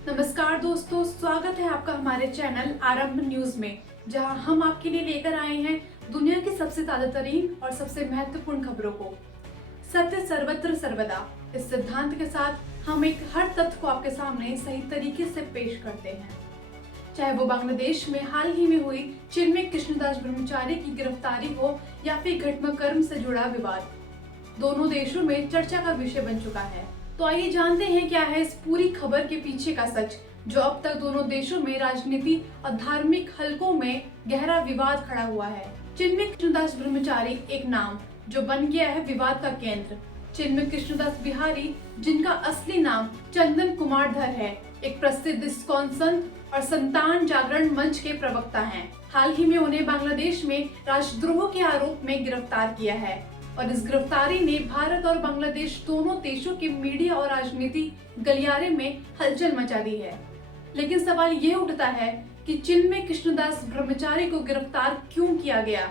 नमस्कार दोस्तों, स्वागत है आपका हमारे चैनल आरंभ न्यूज में, जहां हम आपके लिए लेकर आए हैं दुनिया की सबसे ताजा तरीन और सबसे महत्वपूर्ण खबरों को। सत्य सर्वत्र सर्वदा इस सिद्धांत के साथ हम एक हर तथ्य को आपके सामने सही तरीके से पेश करते हैं। चाहे वो बांग्लादेश में हाल ही में हुई चिन्मय कृष्णदास ब्रह्मचारी की गिरफ्तारी हो या फिर घटनाक्रम से जुड़ा विवाद, दोनों देशों में चर्चा का विषय बन चुका है। तो आइए जानते हैं क्या है इस पूरी खबर के पीछे का सच, जो अब तक दोनों देशों में राजनीति और धार्मिक हलकों में गहरा विवाद खड़ा हुआ है। चिन्मय कृष्णदास ब्रह्मचारी एक नाम जो बन गया है विवाद का केंद्र। चिन्मय कृष्णदास बिहारी, जिनका असली नाम चंदन कुमार धर है, एक प्रसिद्ध इस्कॉन संत और संतान जागरण मंच के प्रवक्ता हैं। हाल ही में उन्हें बांग्लादेश में राजद्रोह के आरोप में गिरफ्तार किया है और इस गिरफ्तारी ने भारत और बांग्लादेश दोनों देशों के मीडिया और राजनीति गलियारे में हलचल मचा दी है। लेकिन सवाल ये उठता है कि चिन्मय कृष्णदास ब्रह्मचारी को गिरफ्तार क्यों किया गया?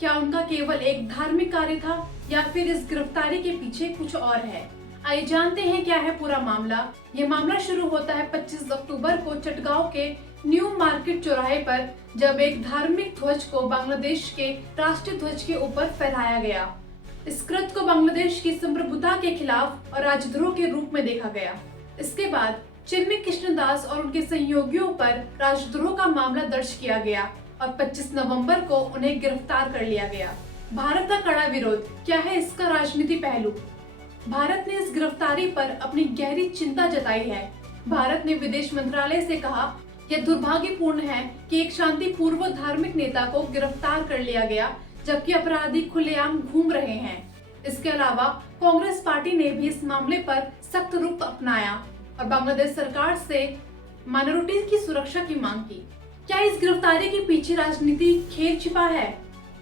क्या उनका केवल एक धार्मिक कार्य था या फिर इस गिरफ्तारी के पीछे कुछ और है? आइए जानते हैं क्या है पूरा मामला। ये मामला शुरू होता है 25 अक्टूबर को चटगांव के न्यू मार्केट चौराहे पर, जब एक धार्मिक ध्वज को बांग्लादेश के राष्ट्रीय ध्वज के ऊपर फहराया गया। इस कृत्य को बांग्लादेश की संप्रभुता के खिलाफ और राजद्रोह के रूप में देखा गया। इसके बाद चिन्मय कृष्णदास और उनके सहयोगियों पर राजद्रोह का मामला दर्ज किया गया और 25 नवंबर को उन्हें गिरफ्तार कर लिया गया। भारत का कड़ा विरोध, क्या है इसका राजनीति पहलू? भारत ने इस गिरफ्तारी पर अपनी गहरी चिंता जताई है। भारत ने विदेश मंत्रालय से कहा, यह दुर्भाग्यपूर्ण है कि एक शांतिपूर्व धार्मिक नेता को गिरफ्तार कर लिया गया जबकि अपराधी खुलेआम घूम रहे हैं। इसके अलावा कांग्रेस पार्टी ने भी इस मामले पर सख्त रुख अपनाया और बांग्लादेश सरकार से माइनॉरिटी की सुरक्षा की मांग की। क्या इस गिरफ्तारी के पीछे राजनीतिक खेल छिपा है?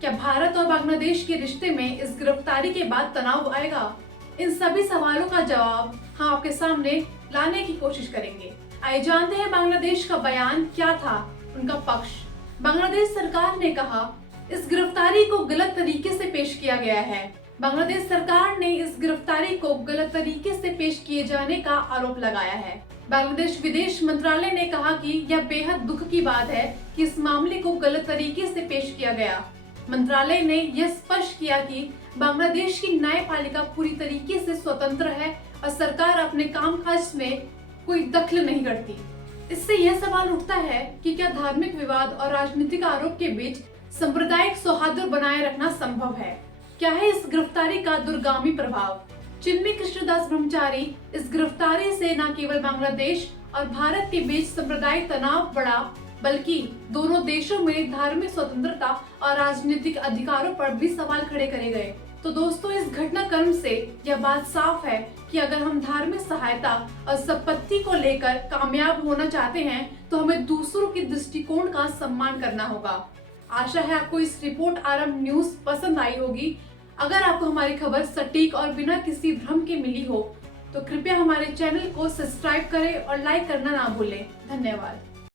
क्या भारत और बांग्लादेश के रिश्ते में इस गिरफ्तारी के बाद तनाव आएगा? इन सभी सवालों का जवाब हम आपके सामने लाने की कोशिश करेंगे। आइए जानते हैं बांग्लादेश का बयान क्या था, उनका पक्ष। बांग्लादेश सरकार ने कहा, इस गिरफ्तारी को गलत तरीके से पेश किया गया है। बांग्लादेश सरकार ने इस गिरफ्तारी को गलत तरीके से पेश किए जाने का आरोप लगाया है। बांग्लादेश विदेश मंत्रालय ने कहा कि यह बेहद दुख की बात है कि इस मामले को गलत तरीके से पेश किया गया। मंत्रालय ने यह स्पष्ट किया कि बांग्लादेश की न्यायपालिका पूरी तरीके से स्वतंत्र है और सरकार अपने कामकाज में कोई दखल नहीं करती। इससे यह सवाल उठता है कि क्या धार्मिक विवाद और राजनीतिक आरोप के बीच सांप्रदायिक सौहार्द बनाए रखना संभव है? क्या है इस गिरफ्तारी का दूरगामी प्रभाव? चिन्मय कृष्णदास ब्रह्मचारी इस गिरफ्तारी से न केवल बांग्लादेश और भारत के बीच सांप्रदायिक तनाव बढ़ा, बल्कि दोनों देशों में धार्मिक स्वतंत्रता और राजनीतिक अधिकारों पर भी सवाल खड़े करे गए। तो दोस्तों, इस घटनाक्रम से यह बात साफ है कि अगर हम धार्मिक सहायता और संपत्ति को लेकर कामयाब होना चाहते हैं तो हमें दूसरों के दृष्टिकोण का सम्मान करना होगा। आशा है आपको इस रिपोर्ट आरंभ न्यूज पसंद आई होगी। अगर आपको हमारी खबर सटीक और बिना किसी भ्रम के मिली हो तो कृपया हमारे चैनल को सब्सक्राइब करें और लाइक करना ना भूलें। धन्यवाद।